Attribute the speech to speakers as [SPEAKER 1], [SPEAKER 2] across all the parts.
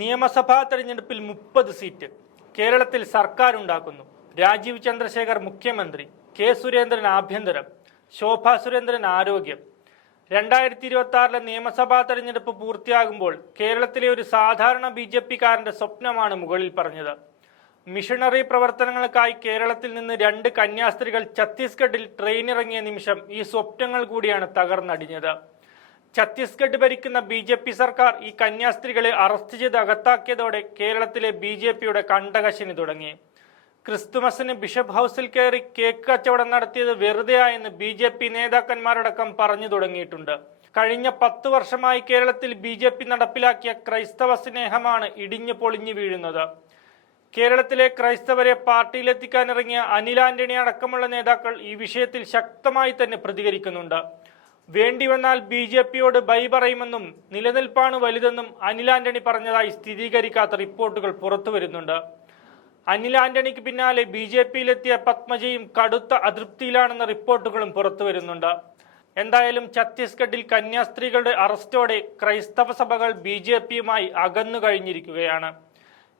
[SPEAKER 1] നിയമസഭാ തെരഞ്ഞെടുപ്പിൽ മുപ്പത് സീറ്റ് കേരളത്തിൽ സർക്കാർ ഉണ്ടാക്കുന്നു രാജീവ് ചന്ദ്രശേഖർ മുഖ്യമന്ത്രി കെ സുരേന്ദ്രൻ ആഭ്യന്തരം ശോഭ സുരേന്ദ്രൻ ആരോഗ്യം. രണ്ടായിരത്തി ഇരുപത്തി ആറിലെ നിയമസഭാ തെരഞ്ഞെടുപ്പ് പൂർത്തിയാകുമ്പോൾ കേരളത്തിലെ ഒരു സാധാരണ ബി ജെ പിക്കാരന്റെ സ്വപ്നമാണ് മുകളിൽ പറഞ്ഞത്. മിഷണറി പ്രവർത്തനങ്ങൾക്കായി കേരളത്തിൽ നിന്ന് രണ്ട് കന്യാസ്ത്രീകൾ ഛത്തീസ്ഗഡിൽ ട്രെയിനിറങ്ങിയ നിമിഷം ഈ സ്വപ്നങ്ങൾ കൂടിയാണ് തകർന്നടിഞ്ഞത്. ഛത്തീസ്ഗഡ് ഭരിക്കുന്ന ബി ജെ പി സർക്കാർ ഈ കന്യാസ്ത്രീകളെ അറസ്റ്റ് ചെയ്ത് അകത്താക്കിയതോടെ കേരളത്തിലെ ബി ജെ പിയുടെ കണ്ടകശിനി തുടങ്ങി. ക്രിസ്തുമസിന് ബിഷപ്പ് ഹൗസിൽ കയറി കേക്ക് കച്ചവടം നടത്തിയത് വെറുതെയായെന്ന് ബി ജെ പി നേതാക്കന്മാരടക്കം പറഞ്ഞു തുടങ്ങിയിട്ടുണ്ട്. കഴിഞ്ഞ പത്തു വർഷമായി കേരളത്തിൽ ബി ജെ പി നടപ്പിലാക്കിയ ക്രൈസ്തവ സ്നേഹമാണ് ഇടിഞ്ഞു പൊളിഞ്ഞു വീഴുന്നത്. കേരളത്തിലെ ക്രൈസ്തവരെ പാർട്ടിയിലെത്തിക്കാനിറങ്ങിയ അനിൽ ആന്റണി അടക്കമുള്ള നേതാക്കൾ ഈ വിഷയത്തിൽ ശക്തമായി തന്നെ പ്രതികരിക്കുന്നുണ്ട്. വേണ്ടി വന്നാൽ ബി ജെ പിയോട് ബൈ പറയുമെന്നും നിലനിൽപ്പാണ് വലുതെന്നും അനിൽ ആന്റണി പറഞ്ഞതായി സ്ഥിരീകരിക്കാത്ത റിപ്പോർട്ടുകൾ പുറത്തു വരുന്നുണ്ട്. അനിൽ ആന്റണിക്ക് പിന്നാലെ ബി ജെ പിയിലെത്തിയ പത്മജയും കടുത്ത അതൃപ്തിയിലാണെന്ന റിപ്പോർട്ടുകളും പുറത്തു വരുന്നുണ്ട്. എന്തായാലും ഛത്തീസ്ഗഡിൽ കന്യാസ്ത്രീകളുടെ അറസ്റ്റോടെ ക്രൈസ്തവ സഭകൾ ബി ജെ പിയുമായി അകന്നു കഴിഞ്ഞിരിക്കുകയാണ്.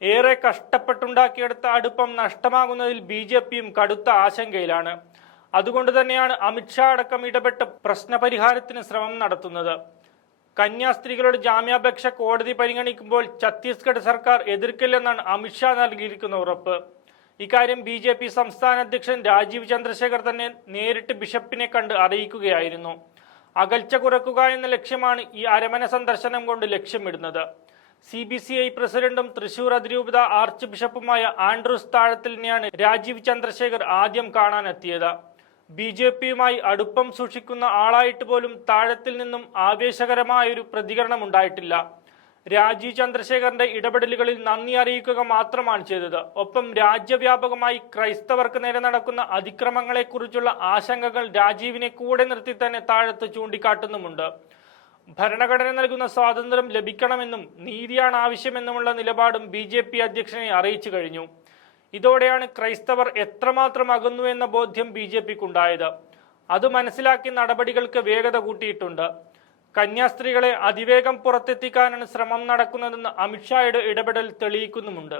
[SPEAKER 1] ഏറെ കഷ്ടപ്പെട്ടുണ്ടാക്കിയെടുത്ത അടുപ്പം നഷ്ടമാകുന്നതിൽ ബി ജെ പിയും കടുത്ത ആശങ്കയിലാണ്. അതുകൊണ്ട് തന്നെയാണ് അമിത്ഷാ അടക്കം ഇടപെട്ട് പ്രശ്നപരിഹാരത്തിന് ശ്രമം നടത്തുന്നത്. കന്യാസ്ത്രീകളുടെ ജാമ്യാപേക്ഷ കോടതി പരിഗണിക്കുമ്പോൾ ഛത്തീസ്ഗഡ് സർക്കാർ എതിർക്കില്ലെന്നാണ് അമിത്ഷാ നൽകിയിരിക്കുന്ന ഉറപ്പ്. ഇക്കാര്യം ബി ജെ പി സംസ്ഥാന അധ്യക്ഷൻ രാജീവ് ചന്ദ്രശേഖർ തന്നെ നേരിട്ട് ബിഷപ്പിനെ കണ്ട് അറിയിക്കുകയായിരുന്നു. അകൽച്ച കുറക്കുക എന്ന ലക്ഷ്യമാണ് ഈ അരമന സന്ദർശനം കൊണ്ട് ലക്ഷ്യമിടുന്നത്. സി ബി സി ഐ പ്രസിഡന്റും തൃശൂർ അതിരൂപത ആർച്ച് ബിഷപ്പുമായ ആൻഡ്രൂസ് താഴത്തിലിനെയാണ് രാജീവ് ചന്ദ്രശേഖർ ആദ്യം കാണാനെത്തിയത്. ബി ജെ പിയുമായി അടുപ്പം സൂക്ഷിക്കുന്ന ആളായിട്ട് പോലും താഴത്തിൽ നിന്നും ആവേശകരമായൊരു പ്രതികരണം ഉണ്ടായിട്ടില്ല രാജീവ് ചന്ദ്രശേഖറിന്റെ ഇടപെടലുകളിൽ നന്ദി അറിയിക്കുക മാത്രമാണ് ചെയ്തത്. ഒപ്പം രാജ്യവ്യാപകമായി ക്രൈസ്തവർക്ക് നേരെ നടക്കുന്ന അതിക്രമങ്ങളെക്കുറിച്ചുള്ള ആശങ്കകൾ രാജീവിനെ കൂടെ നിർത്തി തന്നെ താഴത്ത് ചൂണ്ടിക്കാട്ടുന്നുമുണ്ട്. ഭരണഘടന നൽകുന്ന സ്വാതന്ത്ര്യം ലഭിക്കണമെന്നും നീതിയാണ് ആവശ്യമെന്നുമുള്ള നിലപാടും ബി അധ്യക്ഷനെ അറിയിച്ചു കഴിഞ്ഞു. ഇതോടെയാണ് ക്രൈസ്തവർ എത്രമാത്രം അകന്നു എന്ന ബോധ്യം ബി ജെ പിക്കുണ്ടായത്. അത് മനസ്സിലാക്കി നടപടികൾക്ക് വേഗത കൂട്ടിയിട്ടുണ്ട്. കന്യാസ്ത്രീകളെ അതിവേഗം പുറത്തെത്തിക്കാനാണ് ശ്രമം നടക്കുന്നതെന്ന് അമിത്ഷായുടെ ഇടപെടൽ തെളിയിക്കുന്നുമുണ്ട്.